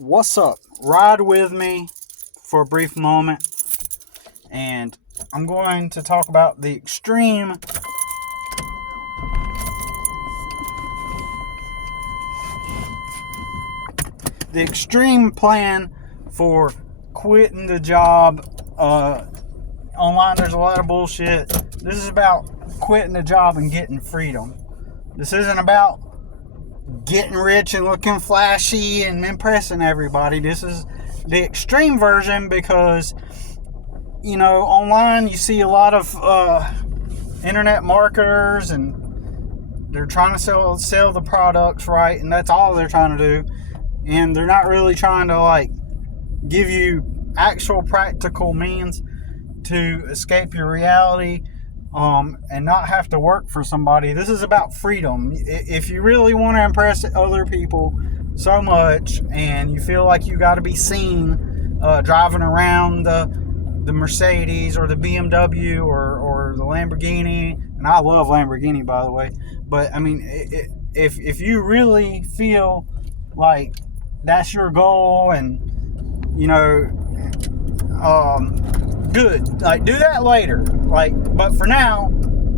What's up? Ride with me for a brief moment, and I'm going to talk about the extreme plan for quitting the job. Online there's a lot of bullshit. This is about quitting the job and getting freedom. This isn't about getting rich and looking flashy and impressing everybody. This is the extreme version because, online you see a lot of internet marketers, and they're trying to sell the products, right? And that's all they're trying to do. And they're not really trying to give you actual practical means to escape your reality and not have to work for somebody. This is about freedom. If you really want to impress other people so much and you feel like you got to be seen driving around the Mercedes or the BMW or the Lamborghini, and I love Lamborghini, by the way, but I mean, if you really feel like that's your goal, and good, do that later, but for now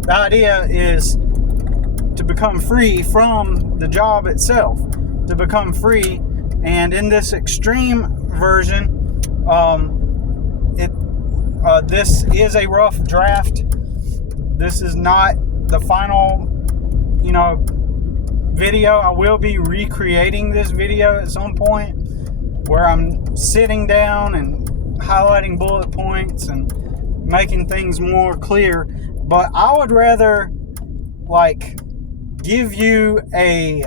the idea is to become free from the job itself, to become free. And in this extreme version, this is a rough draft. This is not the final video. I will be recreating this video at some point where I'm sitting down and highlighting bullet points and making things more clear. But I would rather give you a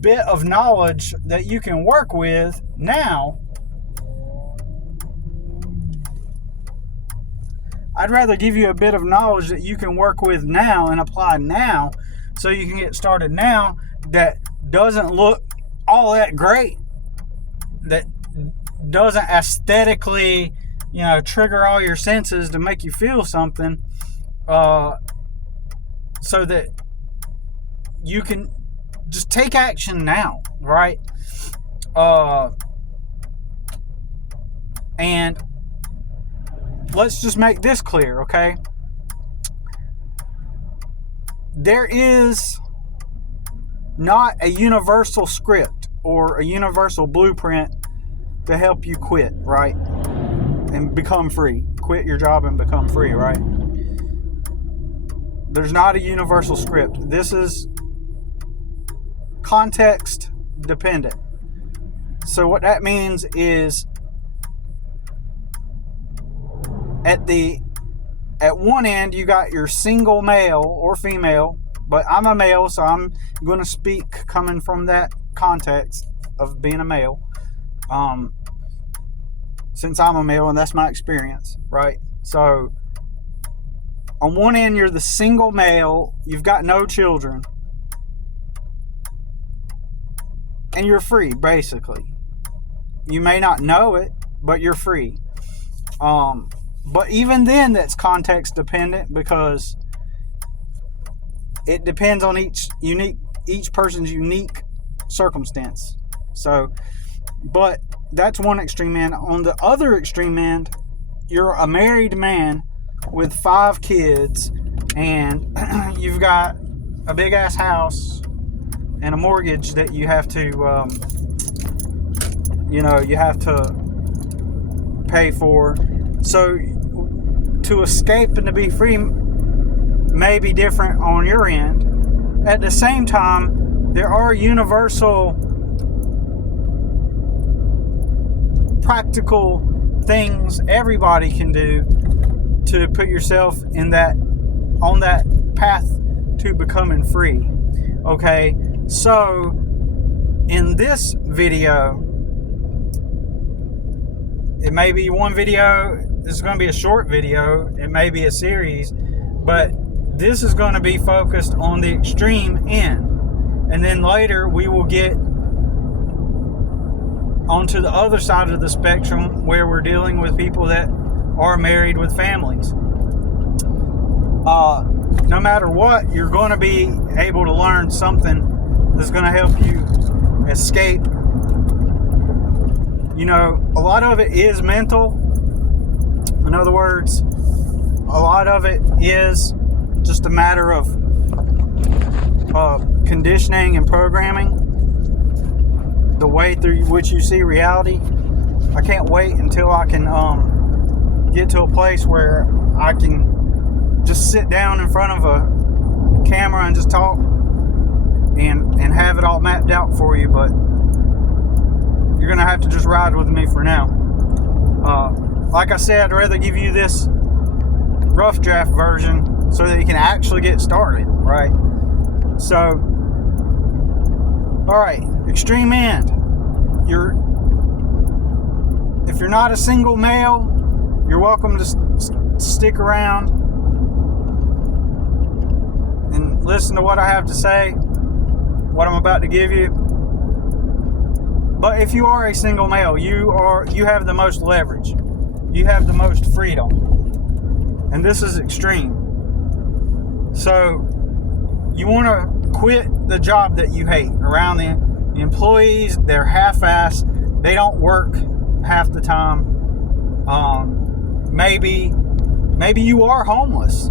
bit of knowledge that you can work with now. I'd rather give you a bit of knowledge that you can work with now and apply now, so you can get started now, that doesn't look all that great, that doesn't aesthetically, trigger all your senses to make you feel something, so that you can just take action now, right? And let's just make this clear, okay? There is not a universal script or a universal blueprint to help you quit, right? And become free. Quit your job and become free, right? There's not a universal script. This is context dependent. So what that means is at one end you got your single male or female, but I'm a male, so I'm going to speak coming from that context of being a male, since I'm a male and that's my experience, right? So on one end you're the single male, you've got no children, and you're free, basically. You may not know it, but you're free. But even then, that's context dependent, because it depends on each person's unique circumstance. So, but that's one extreme end. On the other extreme end, you're a married man with 5 kids, and you've got a big ass house and a mortgage that you have to, you have to pay for. So to escape and to be free may be different on your end. At the same time, there are universal practical things everybody can do to put yourself on that path to becoming free. Okay, so in this video, it may be one video. This is going to be a short video. It may be a series, but this is going to be focused on the extreme end. And then later we will get onto the other side of the spectrum, where we're dealing with people that are married with families. No matter what, you're going to be able to learn something that's going to help you escape. You know, a lot of it is mental. In other words, a lot of it is just a matter of conditioning and programming, the way through which you see reality. I can't wait until I can get to a place where I can just sit down in front of a camera and just talk and have it all mapped out for you, but you're gonna have to just ride with me for now. Like I said, I'd rather give you this rough draft version so that you can actually get started, right? So, alright, extreme end. If you're not a single male, you're welcome to stick around and listen to what I have to say, what I'm about to give you. But if you are a single male, you have the most leverage. You have the most freedom. And this is extreme. So you want to quit the job that you hate. Around the employees, they're half-assed. They don't work half the time. Maybe you are homeless.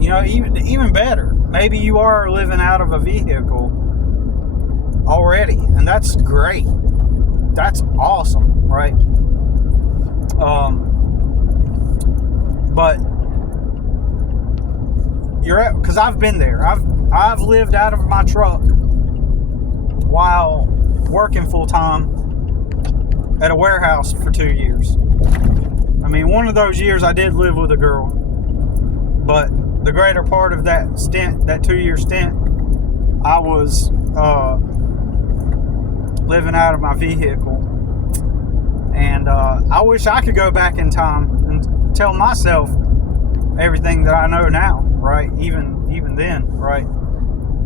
You know, even better. Maybe you are living out of a vehicle already, and that's great. That's awesome, right? But because I've been there. I've lived out of my truck while working full time at a warehouse for 2 years. I mean, one of those years I did live with a girl, but the greater part of that stint, that 2-year stint, I was living out of my vehicle. And I wish I could go back in time and tell myself everything that I know now, right? Even then, right?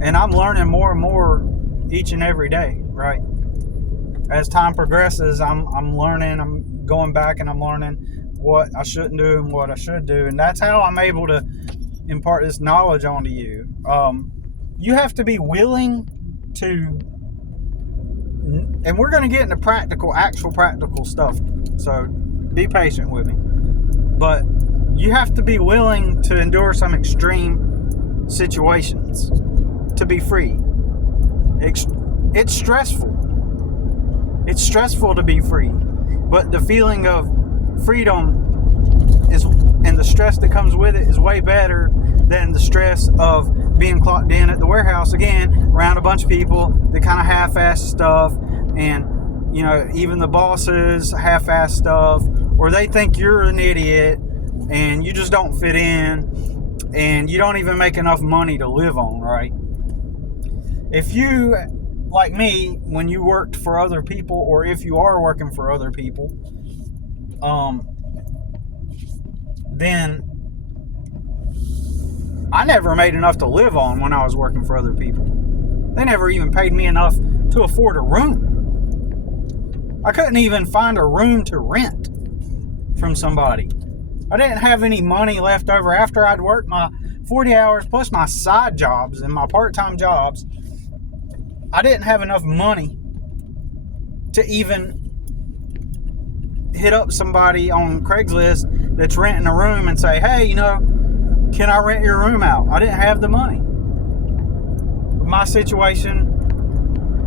And I'm learning more and more each and every day, right? As time progresses, I'm learning, I'm going back and I'm learning what I shouldn't do and what I should do. And that's how I'm able to impart this knowledge onto you. You have to be willing to, and we're going to get into actual practical stuff. So be patient with me. But you have to be willing to endure some extreme situations to be free. It's stressful. It's stressful to be free. But the feeling of freedom and the stress that comes with it is way better than the stress of being clocked in at the warehouse again around a bunch of people that kind of half-ass stuff, and you know, even the bosses half-ass stuff, or they think you're an idiot and you just don't fit in and you don't even make enough money to live on, right? If you, like me, when you worked for other people, or if you are working for other people, then I never made enough to live on when I was working for other people. They never even paid me enough to afford a room. I couldn't even find a room to rent from somebody. I didn't have any money left over after I'd worked my 40 hours plus my side jobs and my part-time jobs. I didn't have enough money to even hit up somebody on Craigslist that's renting a room and say, hey, you know, can I rent your room out? I didn't have the money. My situation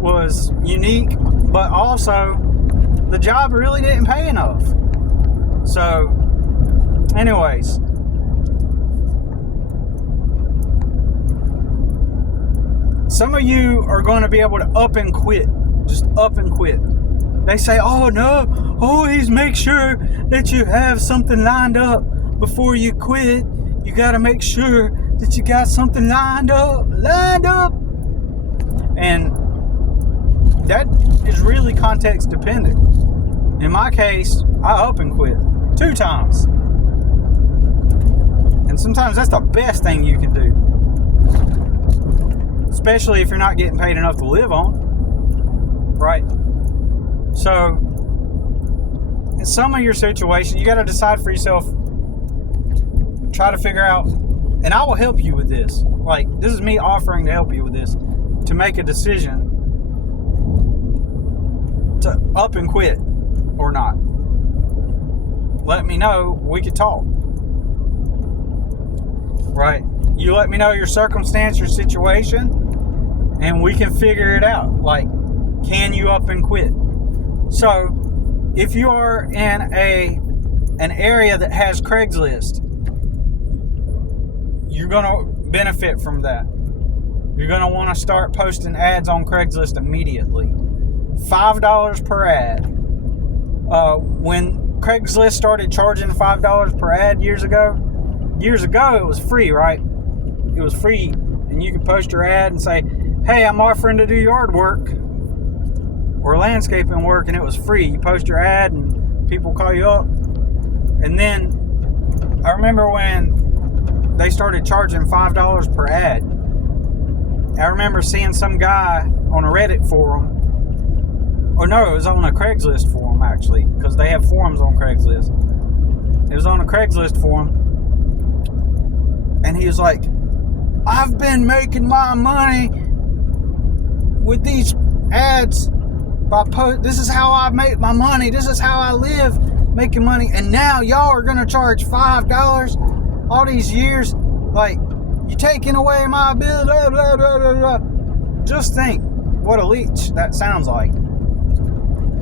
was unique, but also the job really didn't pay enough. So, anyways, some of you are going to be able to up and quit. Just up and quit. They say, oh no, always make sure that you have something lined up before you quit. You got to make sure that you got something lined up. And that is really context dependent. In my case, I up and quit 2 times. And sometimes that's the best thing you can do. Especially if you're not getting paid enough to live on. Right? So, in some of your situations, you got to decide for yourself. Try to figure out, and I will help you with this. Like, this is me offering to help you with this, to make a decision to up and quit or not. Let me know. We could talk. Right? You let me know your circumstance, your situation, and we can figure it out. Like, can you up and quit? So, if you are in an area that has Craigslist, you're going to benefit from that. You're going to want to start posting ads on Craigslist immediately. $5 per ad. When Craigslist started charging $5 per ad years ago it was free, right? It was free, and you could post your ad and say, hey, I'm offering to do yard work or landscaping work, and it was free. You post your ad and people call you up. And then I remember when they started charging $5 per ad. I remember seeing some guy on a Reddit forum, or no, it was on a Craigslist forum actually, because they have forums on Craigslist. It was on a Craigslist forum, and he was like, I've been making my money with these ads this is how I make my money, this is how I live making money, and now y'all are gonna charge $5 all these years. Like, you taking away my ability, blah, blah, blah, blah, blah. Just think what a leech that sounds like.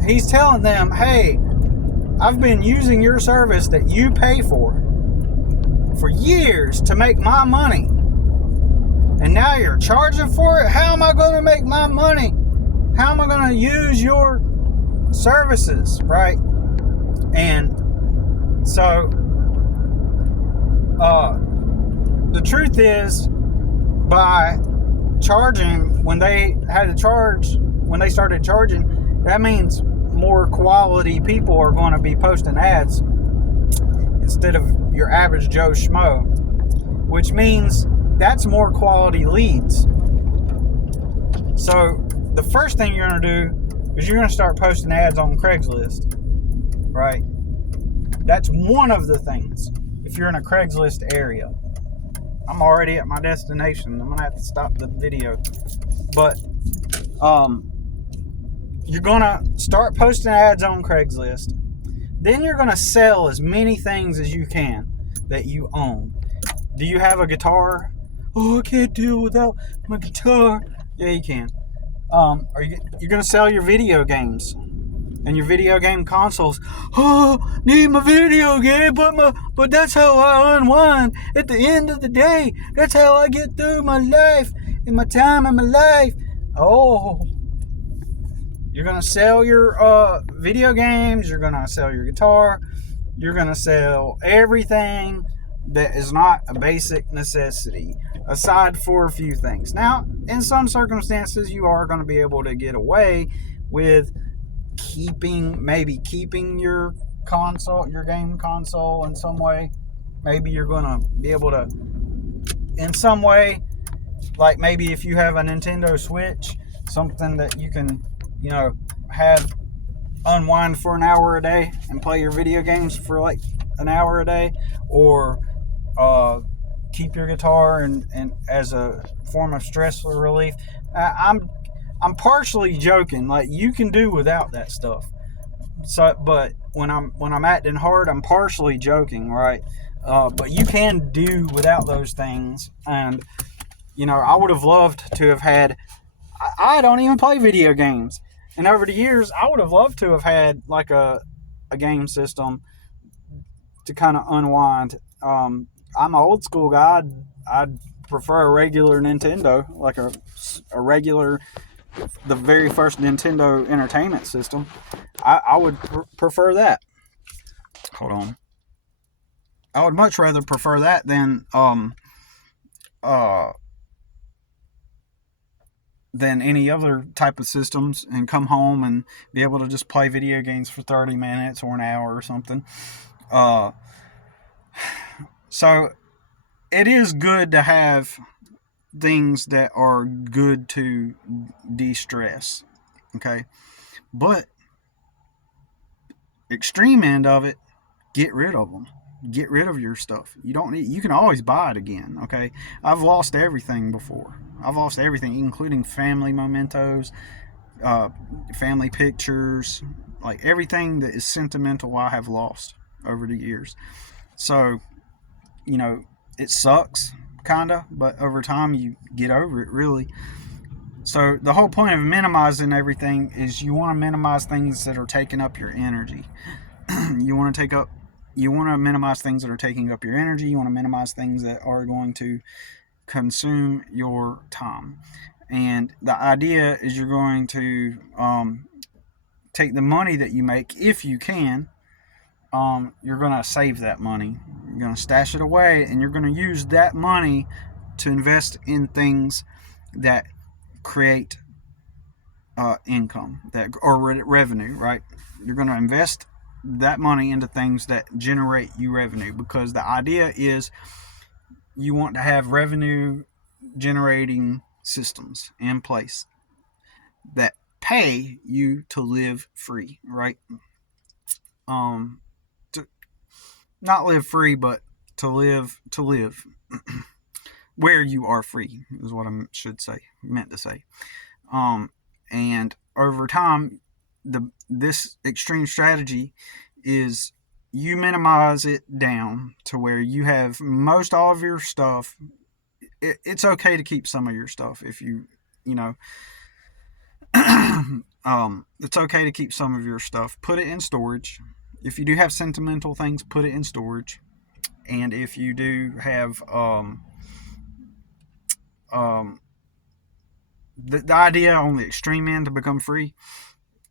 He's telling them, hey, I've been using your service that you pay for years to make my money, and now you're charging for it? How am I going to make my money? How am I going to use your services, right? And so the truth is, by charging, when they started charging, that means more quality people are going to be posting ads instead of your average Joe Schmo, which means that's more quality leads. So the first thing you're going to do is you're going to start posting ads on Craigslist, right? That's one of the things. If you're in a Craigslist area, I'm already at my destination. I'm going to have to stop the video. But you're going to start posting ads on Craigslist. Then you're going to sell as many things as you can that you own. Do you have a guitar? Oh, I can't deal without my guitar. Yeah, you can. You're going to sell your video games and your video game consoles. Oh, need my video game, but that's how I unwind. At the end of the day, that's how I get through my life and my time in my life. Oh, you're going to sell your video games. You're going to sell your guitar. You're going to sell everything that is not a basic necessity, aside for a few things. Now, in some circumstances, you are going to be able to get away with keeping your console, your game console in some way. Maybe you're going to be able to, in some way, like maybe if you have a Nintendo Switch, something that you can, have unwind for an hour a day and play your video games for like an hour a day, or keep your guitar and as a form of stress relief. I'm partially joking. Like, you can do without that stuff. So, but when I'm acting hard, I'm partially joking, right? But you can do without those things. And I would have loved to have had. I don't even play video games, and over the years, I would have loved to have had like a game system to kind of unwind. I'm an old school guy. I'd prefer a regular Nintendo, like a regular, the very first Nintendo Entertainment System. I would prefer that. Hold on. I would much rather prefer that than any other type of systems, and come home and be able to just play video games for 30 minutes or an hour or something. So it is good to have things that are good to de-stress, okay? But extreme end of it, get rid of them. Get rid of your stuff. You can always buy it again, okay? I've lost everything before. I've lost everything, including family mementos, family pictures, like everything that is sentimental I have lost over the years. So, you know, it sucks, kind of, but over time you get over it, really. So, the whole point of minimizing everything is you want to minimize things that are taking up your energy. you want to take up you want to minimize things that are taking up your energy. You want to minimize things that are going to consume your time. And the idea is you're going to take the money that you make, if you can. You're going to save that money. You're going to stash it away, and you're going to use that money to invest in things that create income, that or revenue. Right? You're going to invest that money into things that generate you revenue, because the idea is you want to have revenue generating systems in place that pay you to live free, right? To not live free, but to live where you are free is what I meant to say. And over time, this extreme strategy is you minimize it down to where you have most all of your stuff. It's okay to keep some of your stuff if you know. It's okay to keep some of your stuff. Put it in storage. If you do have sentimental things, put it in storage. And if you do have the idea on the extreme end to become free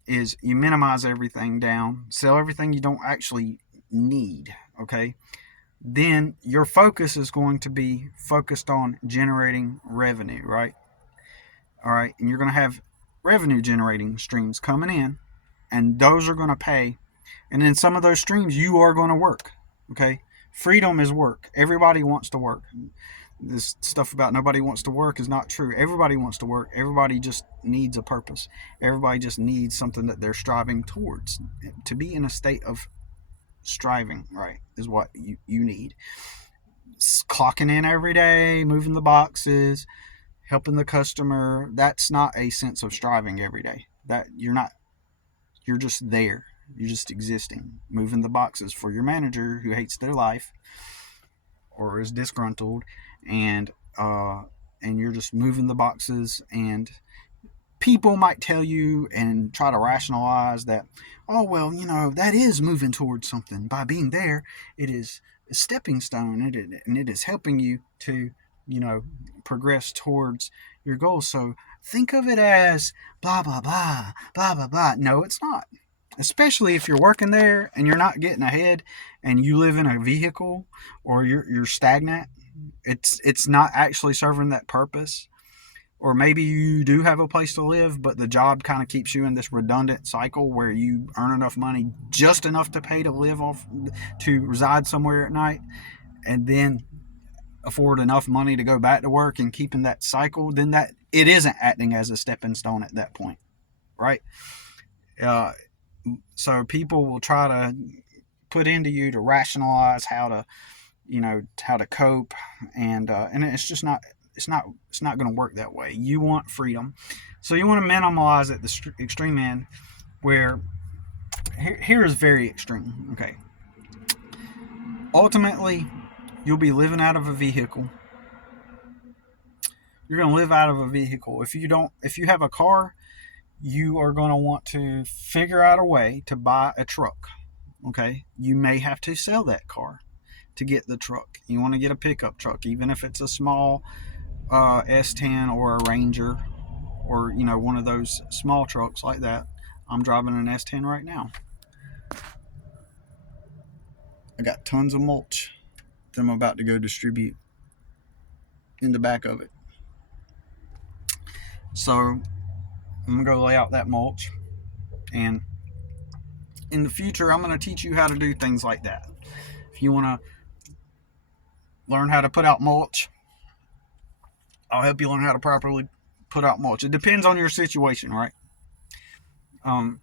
is you minimize everything down, sell everything you don't actually need, okay? Then your focus is going to be focused on generating revenue, right? All right, and you're going to have revenue generating streams coming in, and those are going to pay. And in some of those streams, you are going to work, okay? Freedom is work. Everybody wants to work. This stuff about nobody wants to work is not true. Everybody wants to work. Everybody just needs a purpose. Everybody just needs something that they're striving towards. To be in a state of striving, right, is what you need. Clocking in every day, moving the boxes, helping the customer, that's not a sense of striving every day. That you're just there. You're just existing, moving the boxes for your manager who hates their life or is disgruntled, and you're just moving the boxes. And people might tell you and try to rationalize that, oh well, that is moving towards something by being there. It is a stepping stone, and it is helping you to progress towards your goals. So think of it as blah blah blah blah blah blah. No, it's not. Especially if you're working there and you're not getting ahead, and you live in a vehicle, or you're stagnant. It's not actually serving that purpose. Or maybe you do have a place to live, but the job kind of keeps you in this redundant cycle where you earn enough money, just enough to pay to live off, to reside somewhere at night, and then afford enough money to go back to work and keep in that cycle. Then that it isn't acting as a stepping stone at that point, right? So people will try to put into you to rationalize how to cope, and it's just not. It's not going to work that way. You want freedom, so you want to minimize at the extreme end, where here is very extreme. Okay. Ultimately, you'll be living out of a vehicle. You're going to live out of a vehicle. If you have a car, you are going to want to figure out a way to buy a truck. Okay. You may have to sell that car to get the truck. You want to get a pickup truck, even if it's a small S10 or a Ranger, or one of those small trucks like that. I'm driving an S10 right now. I got tons of mulch that I'm about to go distribute in the back of it. So I'm gonna go lay out that mulch, and in the future I'm gonna teach you how to do things like that. If you want to learn how to put out mulch, I'll help you learn how to properly put out mulch. It depends on your situation, right? And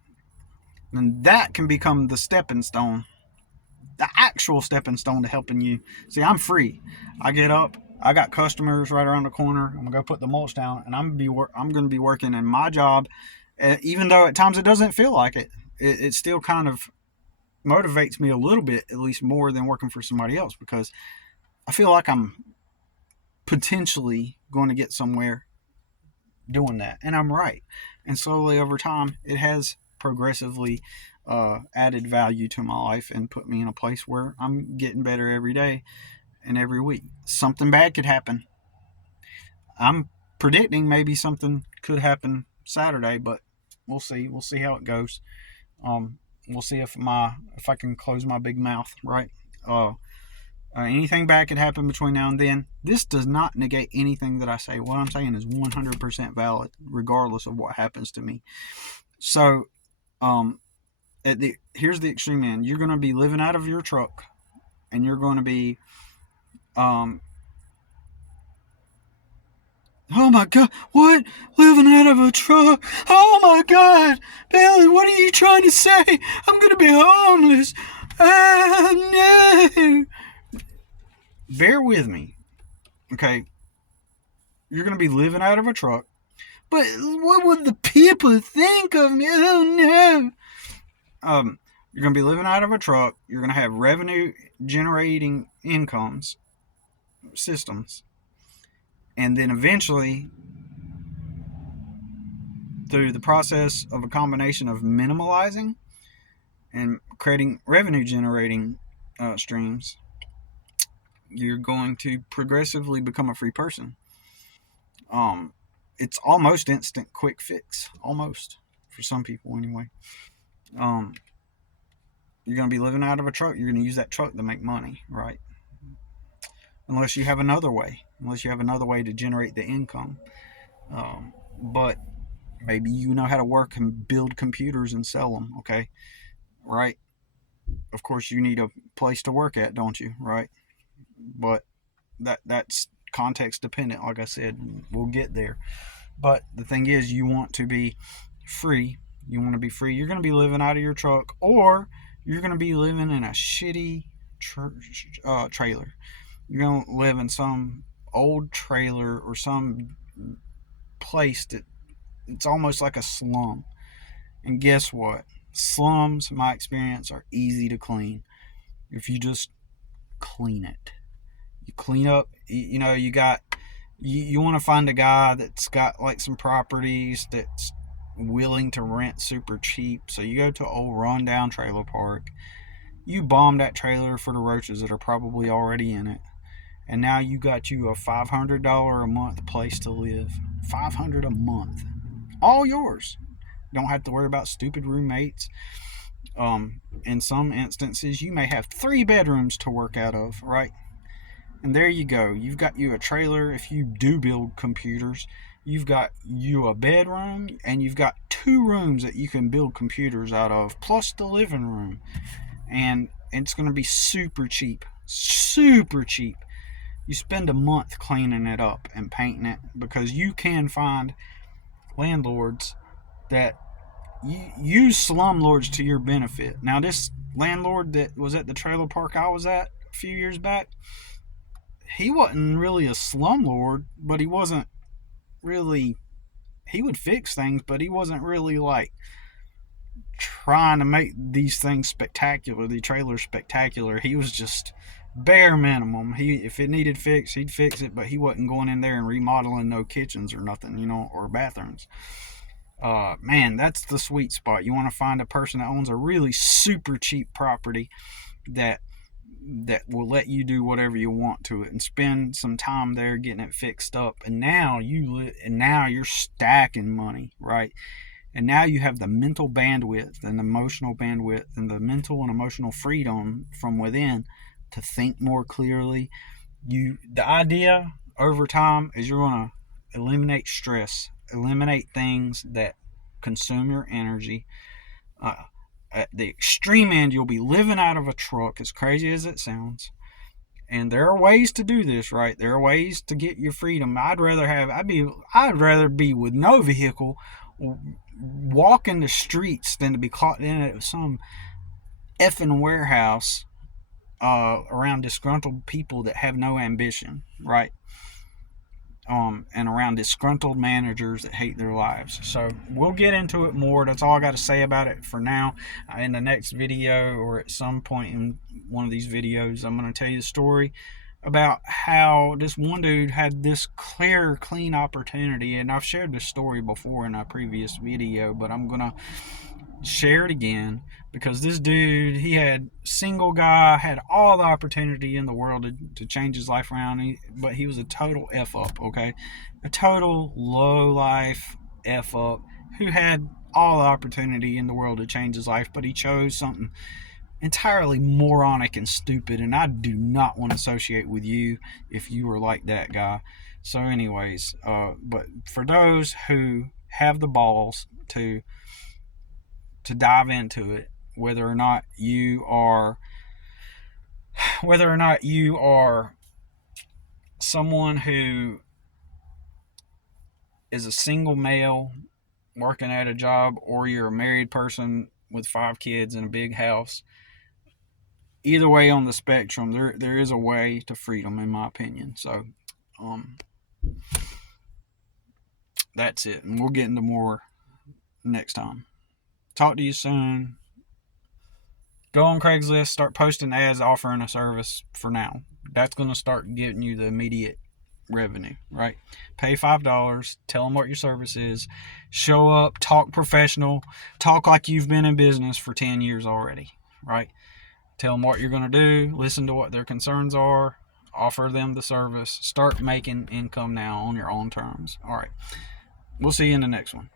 that can become the stepping stone, the actual stepping stone to helping you. See, I'm free. I get up, I got customers right around the corner. I'm gonna go put the mulch down, and I'm gonna be working in my job Even though at times it doesn't feel like it, it still kind of motivates me a little bit, at least more than working for somebody else, because I feel like I'm potentially going to get somewhere doing that. And I'm right. And slowly over time, it has progressively added value to my life and put me in a place where I'm getting better every day and every week. Something bad could happen. I'm predicting maybe something could happen Saturday, but we'll see. We'll see how it goes. Um, we'll see if I can close my big mouth, right? Anything bad could happen between now and then. This does not negate anything that I say. What I'm saying is 100% valid, regardless of what happens to me. So, here's the extreme end. You're going to be living out of your truck, and you're going to be, oh my God, what? Living out of a truck? Oh my God, Bailey, what are you trying to say? I'm going to be homeless. No. Bear with me, okay? You're going to be living out of a truck. But what would the people think of me? Oh no. You're going to be living out of a truck. You're going to have revenue generating incomes, systems. And then eventually, through the process of a combination of minimalizing and creating revenue generating streams, you're going to progressively become a free person. It's almost instant quick fix, almost, for some people anyway. You're going to be living out of a truck. You're going to use that truck to make money, right? Unless you have another way to generate the income. But maybe you know how to work and build computers and sell them, okay? Right? Of course, you need a place to work at, don't you? Right? But that's context dependent, like I said. We'll get there. But the thing is, you want to be free. You want to be free. You're going to be living out of your truck, or you're going to be living in a shitty trailer. You're going to live in some old trailer or some place that it's almost like a slum. And guess what? Slums, my experience, are easy to clean if you just clean it. You clean up, you know, you want to find a guy that's got like some properties that's willing to rent super cheap. So you go to an old rundown trailer park. You bomb that trailer for the roaches that are probably already in it. And now you got you a $500 a month place to live. $500 a month. All yours. Don't have to worry about stupid roommates. In some instances, you may have 3 bedrooms to work out of, right? And there you go. You've got you a trailer. If you do build computers, you've got you a bedroom, and you've got 2 rooms that you can build computers out of, plus the living room. And it's going to be super cheap. Super cheap. You spend a month cleaning it up and painting it, because you can find landlords that use slumlords to your benefit. Now, this landlord that was at the trailer park I was at a few years back, he wasn't really a slumlord, but he wasn't really, he would fix things, but he wasn't really like trying to make these things spectacular, the trailer spectacular. He was just bare minimum. If it needed fixed, he'd fix it, but he wasn't going in there and remodeling no kitchens or nothing, you know, or bathrooms. Man, that's the sweet spot. You want to find a person that owns a really super cheap property that will let you do whatever you want to it and spend some time there getting it fixed up. And now you're stacking money, right? And now you have the mental bandwidth and the emotional bandwidth and the mental and emotional freedom from within to think more clearly. The idea over time is you're going to eliminate stress, eliminate things that consume your energy. At the extreme end, you'll be living out of a truck, as crazy as it sounds. And there are ways to do this, right? There are ways to get your freedom. I'd rather be with no vehicle, walking the streets, than to be caught in some effing warehouse around disgruntled people that have no ambition, right? and around disgruntled managers that hate their lives. So we'll get into it more. That's all I got to say about it for now. In the next video, or at some point in one of these videos, I'm going to tell you the story about how this one dude had this clear, clean opportunity. And I've shared this story before in a previous video, but I'm going to share it again, because this dude, he had single guy, had all the opportunity in the world to change his life around, but he was a total F up, okay? A total low life F up who had all the opportunity in the world to change his life, but he chose something entirely moronic and stupid, and I do not want to associate with you if you were like that guy. So anyways, but for those who have the balls to dive into it, whether or not you are someone who is a single male working at a job, or you're a married person with 5 kids in a big house, either way on the spectrum, there is a way to freedom, in my opinion. So that's it, and we'll get into more next time. Talk to you soon. Go on Craigslist, start posting ads offering a service for now. That's going to start giving you the immediate revenue, right? Pay $5, tell them what your service is, show up, talk professional, talk like you've been in business for 10 years already, right? Tell them what you're going to do, listen to what their concerns are, offer them the service, start making income now on your own terms. All right. We'll see you in the next one.